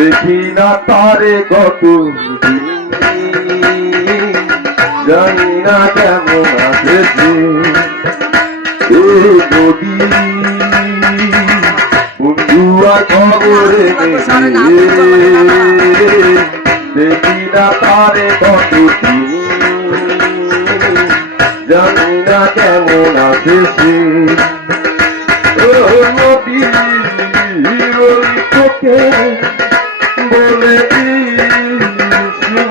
দেখি না তারে কত জানি না কেমন আছে খবরে। দেখি না তারে কত জানি না কেমন আছে সে নদী চোখে বলে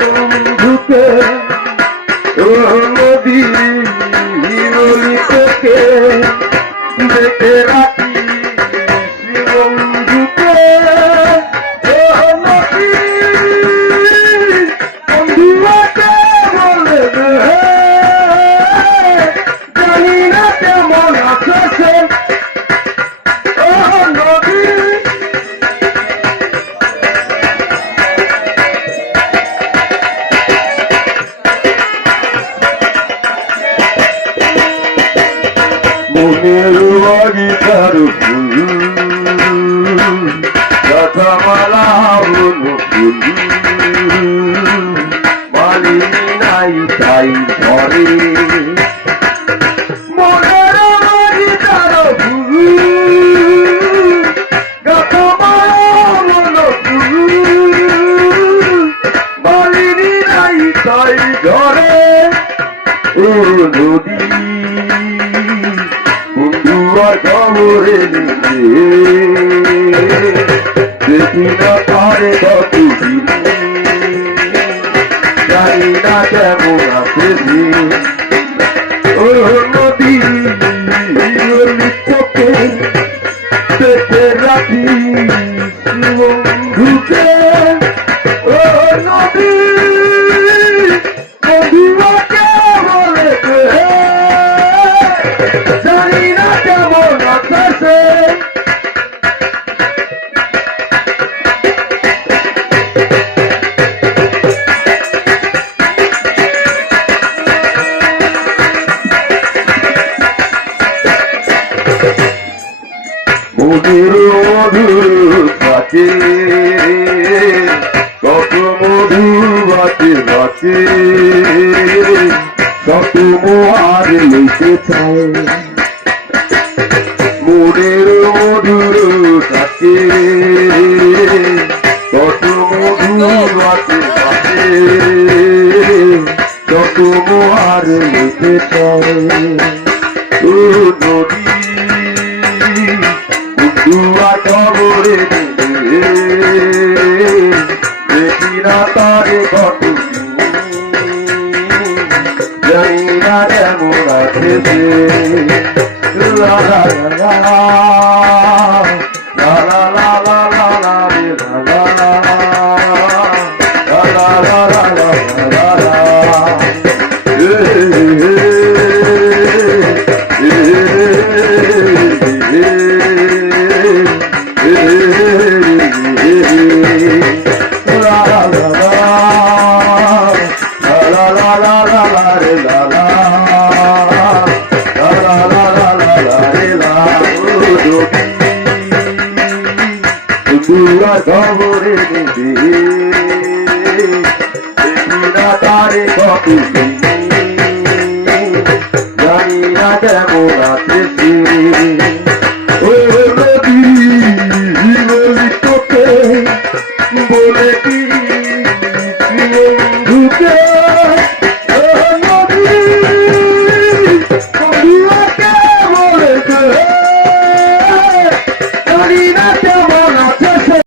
বন্ধুকে দেখে রাখি ফুল গাছামালা হলো ফুল মালিনী নাই তাই ধরে তাই ধরে ও নদী দেখি না পারে কত জানি না কেমন আছে। ও নদী দেখে রাখি বন্ধুকে ও নদী মধুর মধুর বাঁচে কত মধু বাঁচে বাঁচে। কত মোয়ার লইতে চায় মোরের মধুর কাছে কত মধু বাঁচে বাঁচে। কত মোয়ার লইতে চায় নদী তারে কত জানি না খবরে নিবি তারে কত জানি না কেমন আছে বলে কি